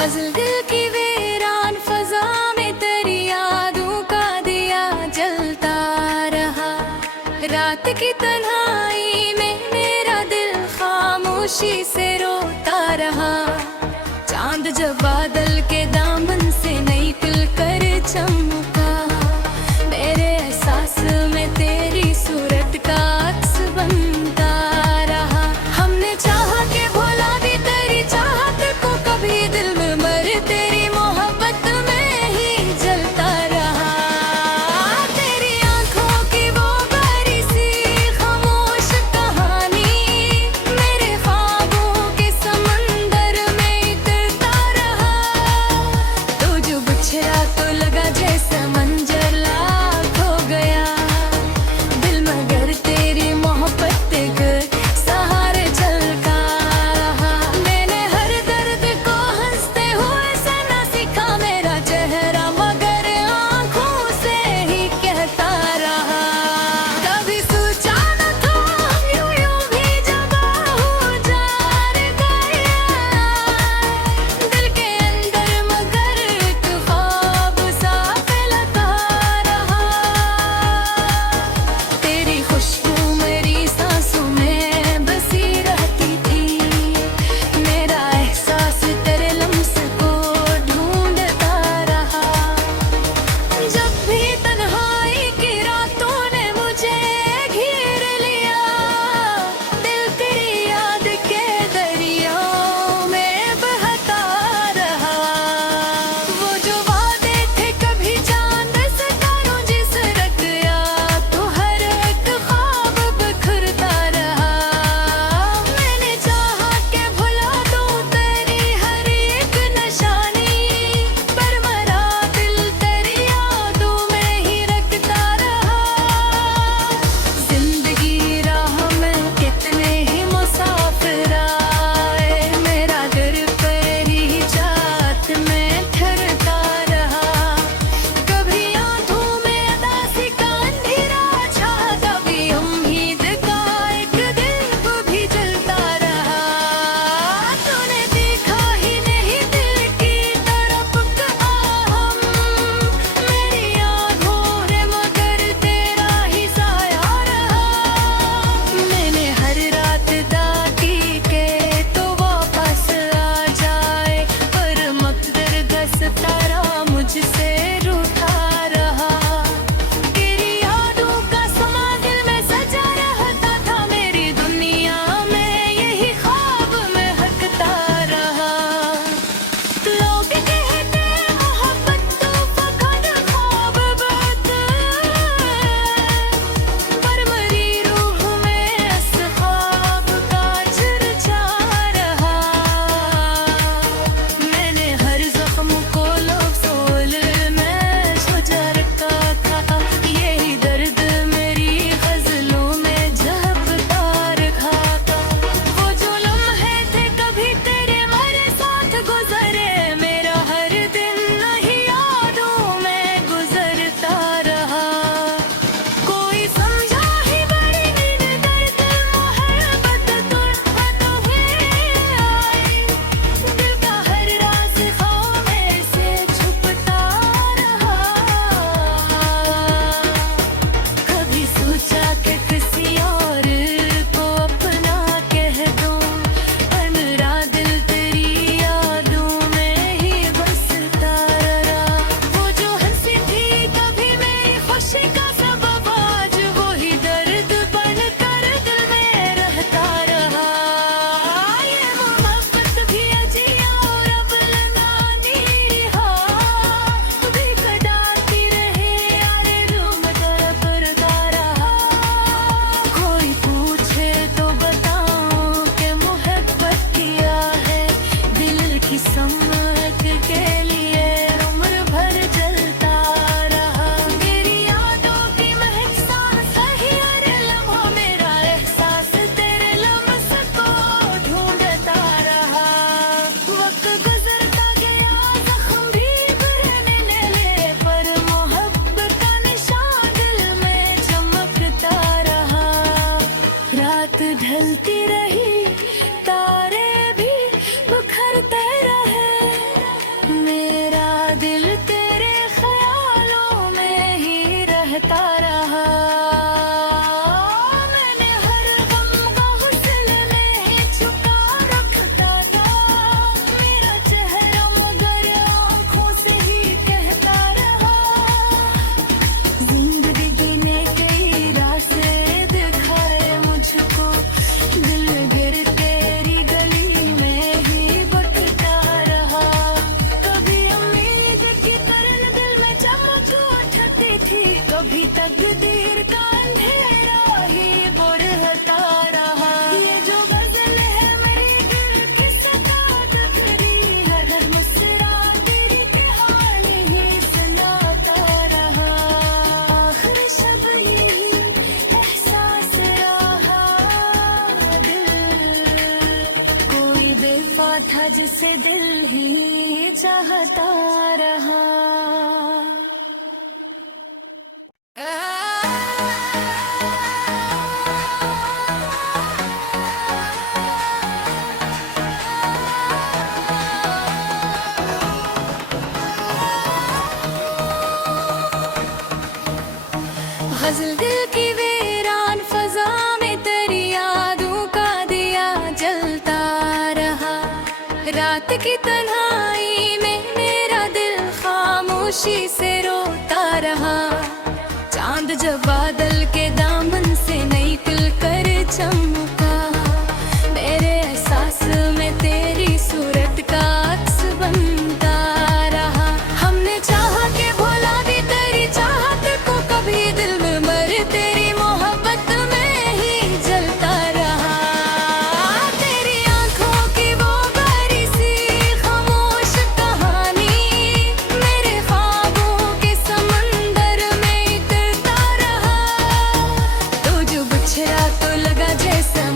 गजल दिल की वीरान फजा में तेरी यादों का दिया जलता रहा। रात की तन्हाई में मेरा दिल खामोशी से रोता रहा। चांद जब बादल के दामन से निकल कर चमका, मेरे एहसास में तेरी सूरत का अक्स बनता रहा। हमने चाहा के भुला दी तेरी चाहत को, कभी दिल में मर तेरी मोहब्बत में ही जलता रहा। तेरी आंखों की वो बड़ी सी खामोश कहानी मेरे ख्वाबों के समंदर में उतरता रहा। तो जो बिछड़ा तो लगा जैसे मंजर लाख हो गया, दिल मगर तेरी मोहब्बत के सहारे चलता रहा। मैंने हर दर्द को हंसते हुए सहना सीखा, मेरा चेहरा मगर आंखों से ही कहता रहा। कभी सोचा न था यूं यूं भी जबा हो जाएगा दिल के अंदर, मगर एक ख्वाब सा फैलता रहा। तेरी खुशबू मेरी सांसों में बसी रहती थी, मेरा एहसास तेरे लम्स को ढूंढता रहा। जब भी तन्हाई की रातों ने मुझे घेर लिया, दिल तेरी याद के दरियाओं में बहता रहा। वो जो वादे थे कभी चांद सितारों जिस रख गया, तो हर एक ख्वाब बिखरता रहा। मैंने चाहा के भुला दूं तेरी हर एक निशानी, पर मरा दिल तेरी यादों में ही रखता रहा। जिंदगी राह में कितने ही मुसाफिर आए, मेरा दर पर ही जात में ठहरता रहा। कभी आंखों में उदासी का अंधेरा छा, कभी उम्मीद का एक दिल भी जलता रहा। तूने देखा ही नहीं दिल की तरफ कहा हम, मेरी आँखों ने मगर तेरा ही साया रहा। मैंने हर रात ताकी के तो वापस आ जाए, पर मकदर घसता रहा मुझसे रूठा रहा। तेरी यादों का समा दिल में सजा रहता था, मेरी दुनिया में यही ख्वाब महकता रहा। लोग कहते मोहब्बत तो फकत ख्वाब बात, पर मेरी रूह में इस ख्वाब का चर्चा रहा। मैंने हर जख्म को लोल में सजा रखा था, यही दर्द मेरी गजलों में झपटा रखा था। वो जो लम्हे थे कभी तेरे मेरे साथ गुजरे, मेरा हर दिन नहीं यादों में गुजरता रहा। कोई समझा ही बड़ी नींद दर्द मोहब्बत तुरफत हुई आई, दिल का हर राज खामोश से छुपता रहा। कभी सोचा कि किसी और को अपना कह दूं, पर मेरा दिल तेरी यादों में ही बसता रहा। वो जो हंसी थी कभी मेरी खुशी का सबब, आज वही दर्द बनकर दिल में रहता रहा। ये मोहब्बत भी अजिया और अब लगानी रहा, भी कदाती रहे यार रूम तरफ करता रहा। कोई पूछे तो बताऊं कि मोहब्बत किया है, दिल की समझ के लिए उम्र भर जलता रहा। तेरी यादों की महक सांस ही हर लम्हा, मेरा एहसास तेरे लम्स को ढूंढता रहा। वक्त गुजरता गया जख्म भी भरने लगे, पर मोहब्बत का निशान दिल में चमकता रहा। रात ढलती रही तारे भी बिखरते रहे, तकदीर का अंधेरा ही बुरहता रहा। ये जो गजल है मेरे दिल की सदा तकरी, हर मुस्कुरा तेरी कहानी ही सुनाता रहा। आखिर शब यही एहसास रहा दिल, कोई बेवफा था जिसे दिल ही चाहता रहा। गजल दिल की वीरान फजा में तेरी यादों का दिया जलता रहा। रात की तन्हाई में मेरा दिल खामोशी से रोता रहा। चांद जब बादल के दामन से निकल कर चमका, मेरे एहसास में तेरी सूरत का अक्स बनता रहा। हमने चाहा के भुला भी तेरी चाहत को, कभी दिल में मर तेरी मोहब्बत में ही जलता रहा। तेरी आंखों की वो बड़ी सी खामोश कहानी, मेरे ख्वाबों के समंदर में उतरता रहा। तो जो बिछड़ा तो लगा जैसे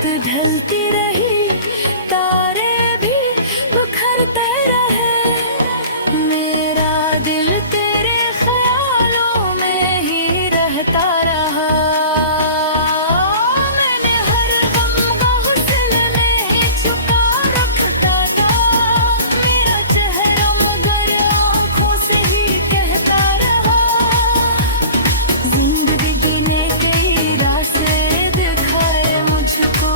रात ढलती रही, तारे भी बिखरते रहे, मेरा दिल तेरे ख्यालों में ही रहता रहा। मैंने हर गम का हुस्न में छुपा रखता था, मेरा चेहरा मगर आँखों से ही कहता रहा। जिंदगी जीने के रास्ते दिखाए मुझको,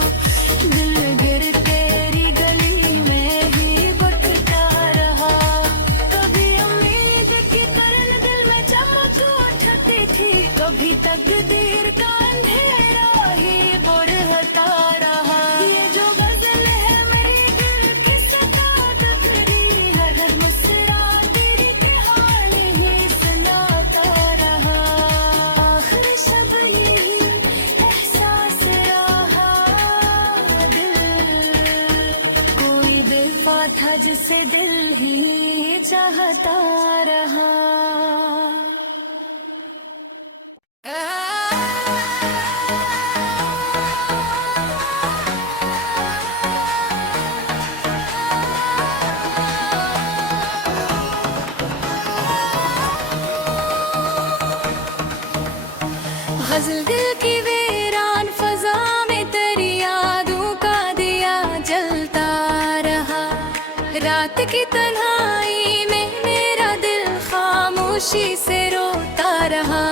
दिल गिर तेरी गली में ही बटता रहा। कभी उम्मीद की तरह दिल में चमक उठती थी, कभी तकदीर का अंधेरा ही बढ़ता रहा। ये जो गजल है मेरी दिल की सदा टकरी है, हर मुस्कुराहट तेरी कहानी ही सुनाता रहा। आखिर सब यही एहसास रहा, दिल कोई बेवफा था जिसे दिल ही चाहता रहा। गजल दिल की वीरान फजा में तेरी यादों का दिया जलता रहा। रात की तन्हाई में मेरा दिल खामोशी से रोता रहा।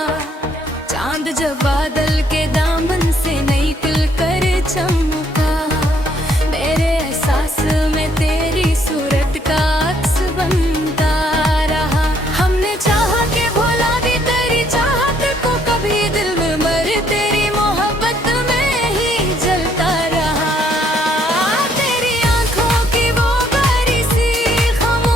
चांद जब बादल के दामन से निकल कर चमका, मेरे एहसास में तेरी सूरत का अक्स बनता रहा। हमने चाहा के भुला भी तेरी चाहत को, कभी दिल में मर तेरी मोहब्बत में ही जलता रहा। तेरी आंखों की वो बारी सी खामोशी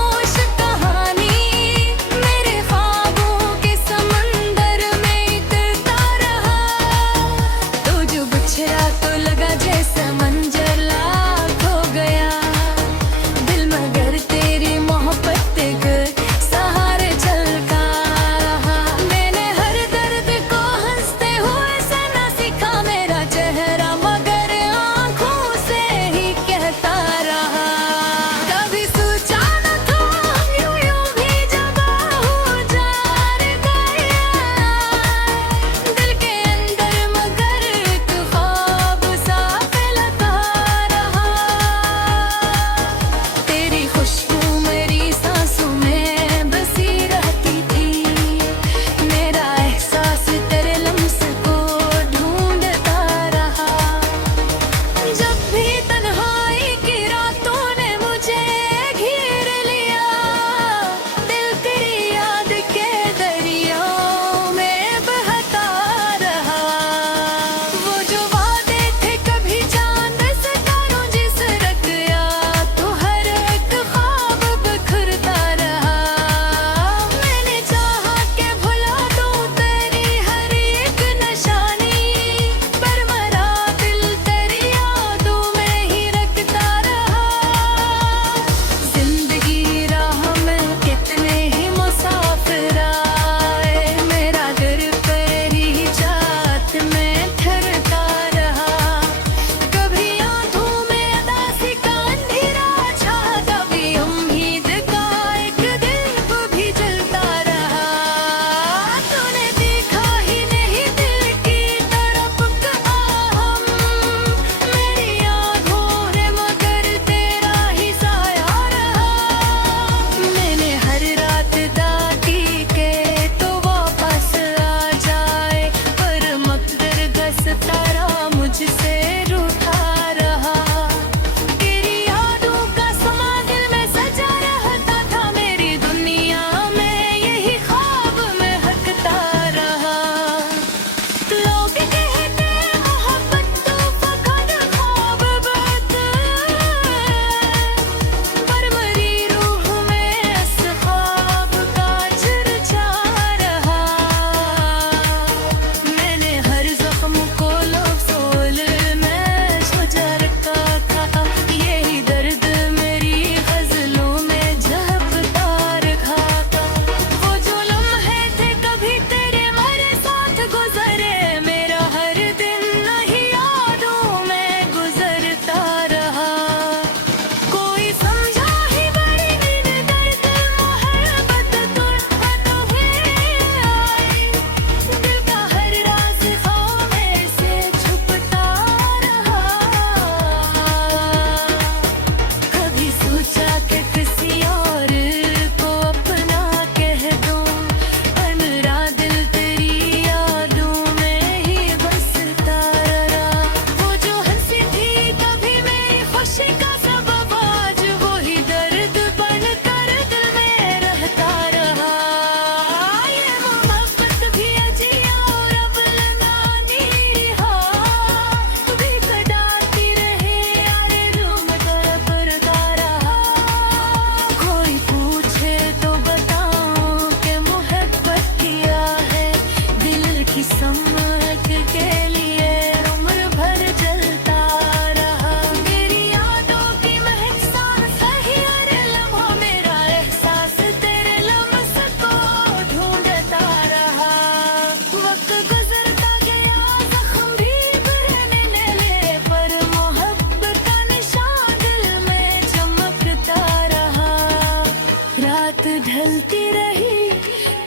ढलती रही,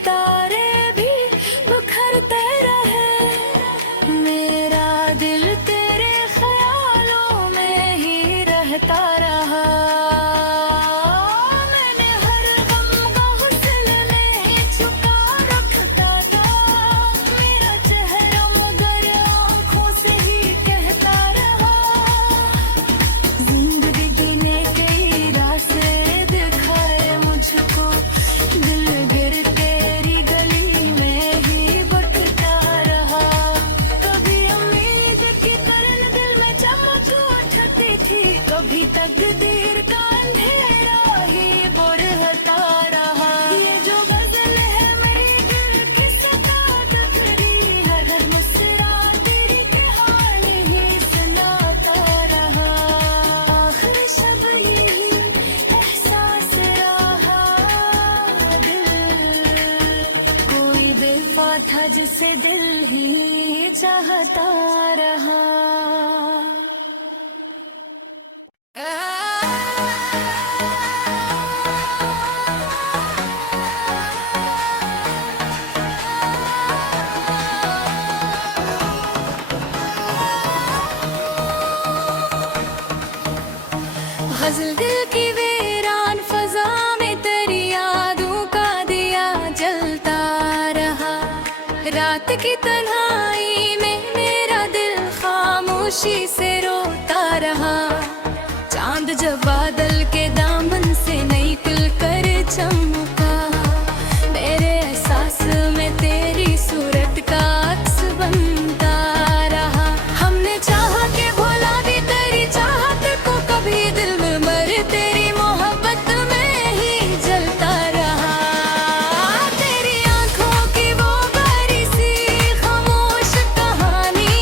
तारे भी बिखरते रहे, मेरा दिल तेरे ख्यालों में ही रहता रहा। मैंने हर गम का हुस्न में छुपा रखता था, मेरा चेहरा मगर आँखों से ही कहता रहा। जिंदगी जीने के रास्ते दिखाए मुझको, दिल गिर तेरी गली में ही बटता रहा। कभी उम्मीद की तरह दिल में चमक उठती थी, कभी तकदीर का अंधेरा ही बुरहता रहा। ये जो गजल है मेरी दिल की सदा टकरी, हर मुस्कुराहट तेरी कहानी ही सुनाता रहा। आखिर शब यही एहसास रहा, दिल कोई बेवफा था जिसे दिल ही चाहता रहा। गजल दिल की वीरान फजा में तेरी यादों का दिया जलता रहा। रात की तन्हाई में मेरा दिल खामोशी से रोता रहा। चांद जब बादल के दामन से निकल कर चमका, मेरे एहसास में तेरी सूरत का अक्स बनता रहा। हमने चाहा के भुला भी तेरी चाहत को, कभी दिल में मर तेरी मोहब्बत में ही जलता रहा। तेरी आंखों की वो बड़ी सी खामोश कहानी,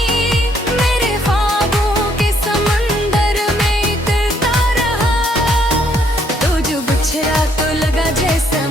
मेरे ख्वाबों के समंदर में तैरता रहा। तो जो बिछड़ा तो लगा जैसे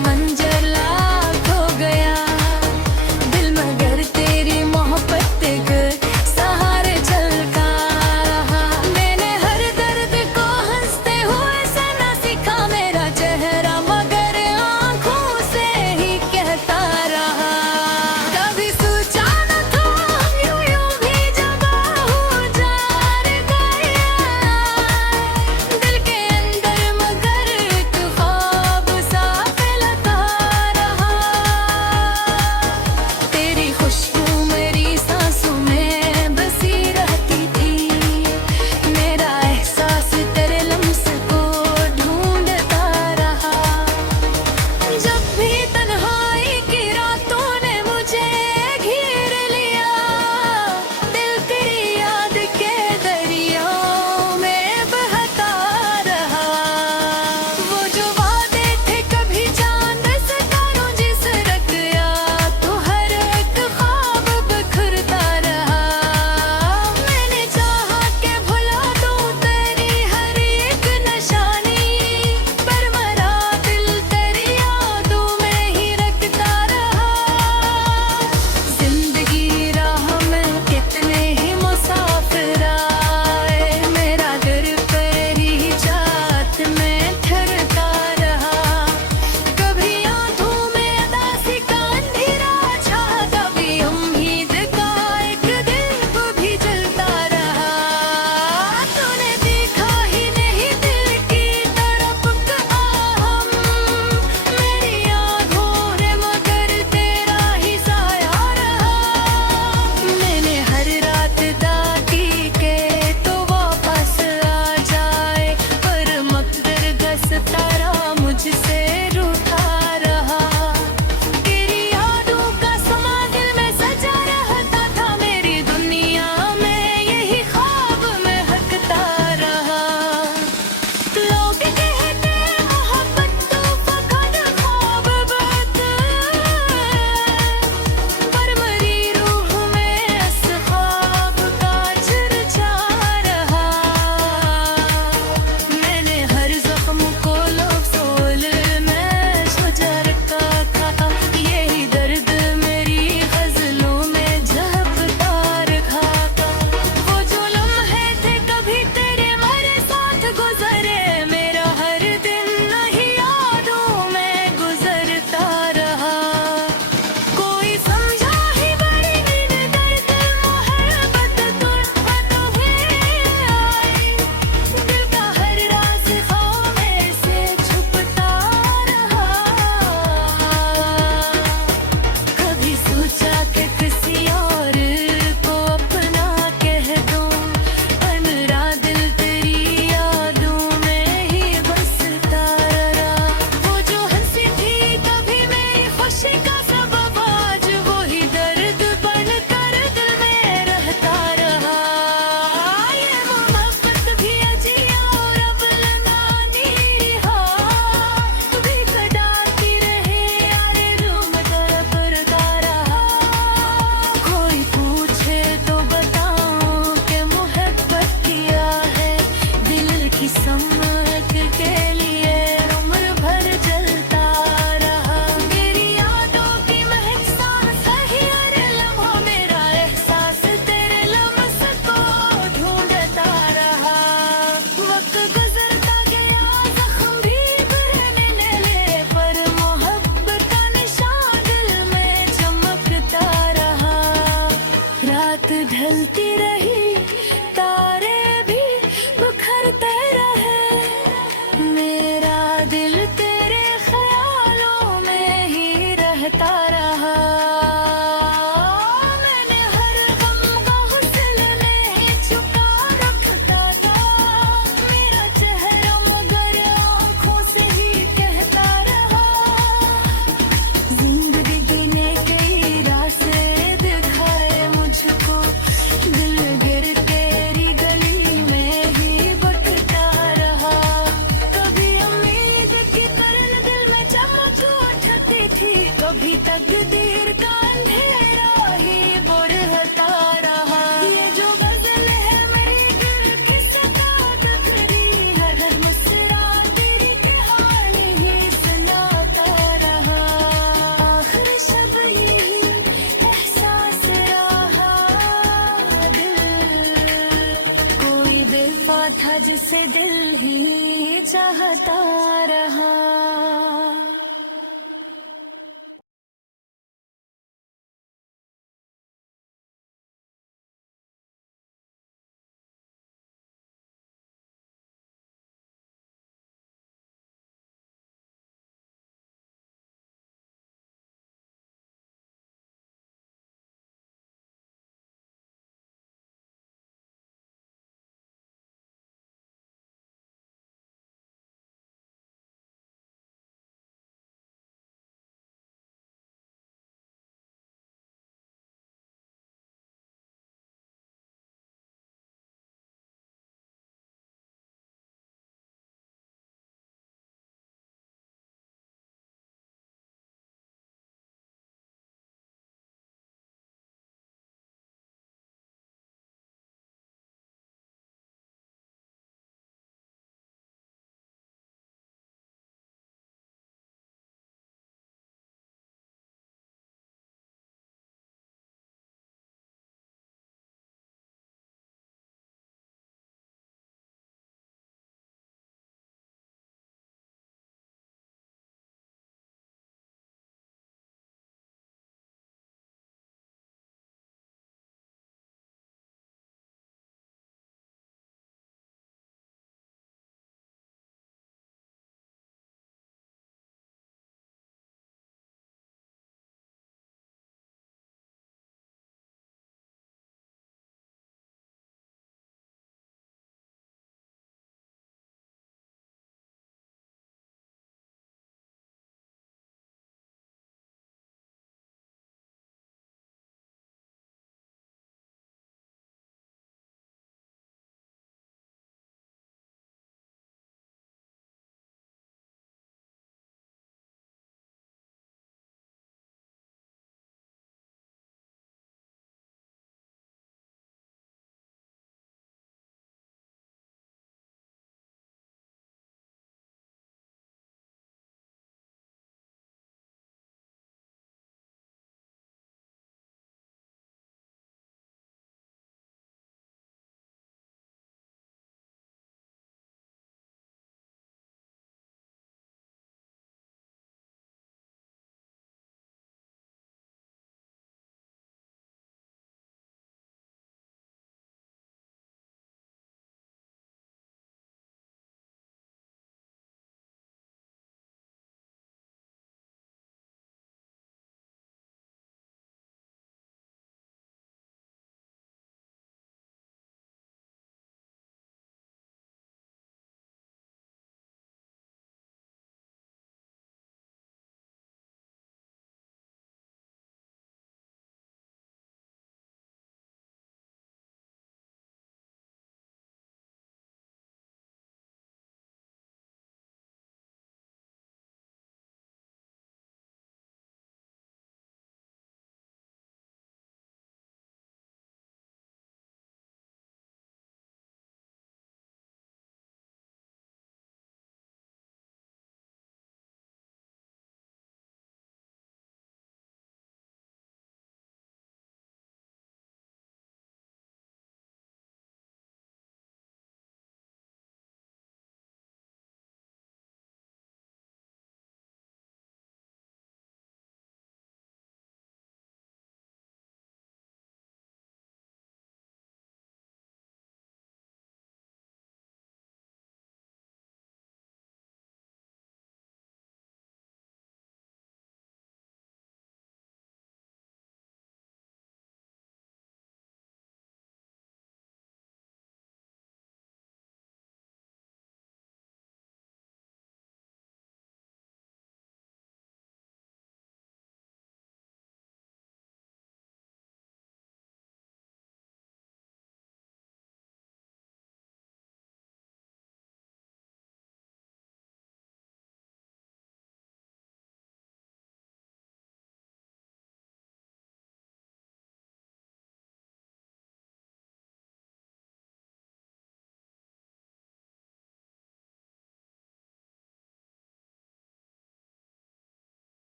जलती रही, तारे भी बिखरते रहे, मेरा दिल तेरे ख्यालों में ही रहता रहा। मैंने हर गम का हुस्न में छुपा रखता था, मेरा चेहरा मगर आँखों से ही कहता रहा। जिंदगी ने कई रास्ते दिखाए मुझको, दिल गिर तेरी गली में ही भटकता रहा। कभी उम्मीद की तरह दिल में चमक उठती थी, कभी तकदीर का अंधेरा ही बुढ़ता रहा। ये जो गजल है मेरी दिल की सताकत री है, हर मुस्कुराहट तेरी कहानी ही सुनाता रहा। आखिर सब यही एहसास रहा, दिल कोई बेवफा था जिसे दिल ही चाहता रहा।